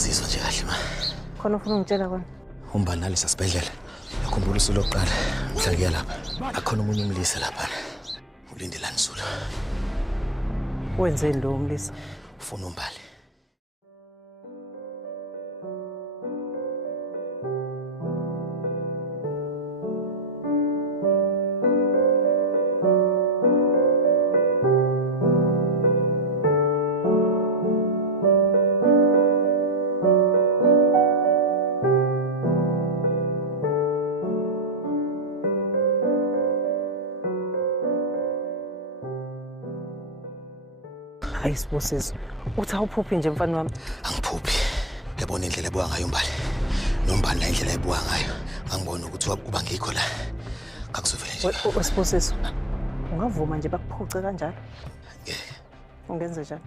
Angizizwa nje kahle ma. Khona ufuna ungitshela kona? Umbani nalesa sibedlela. Yakhumbula usuku lokuqala. Mhla ngiya lapha. Akhona umunye umlisa lapha. Ulindelani Zulu. Wenzeni lo umlisa? Ufuna umbali. Hayi Sibusiso, uthi awuphuphi nje mfana wami? Angiphuphi. Yabona indlela ebuka ngayo umbali. Nombani la indlela ebuka ngayo. Angibona ukuthi uba ngikho la. Ngakuzovela nje. Sibusiso, ungavuma nje bakuphuce kanjalo? Ngeke. Ungenze njani?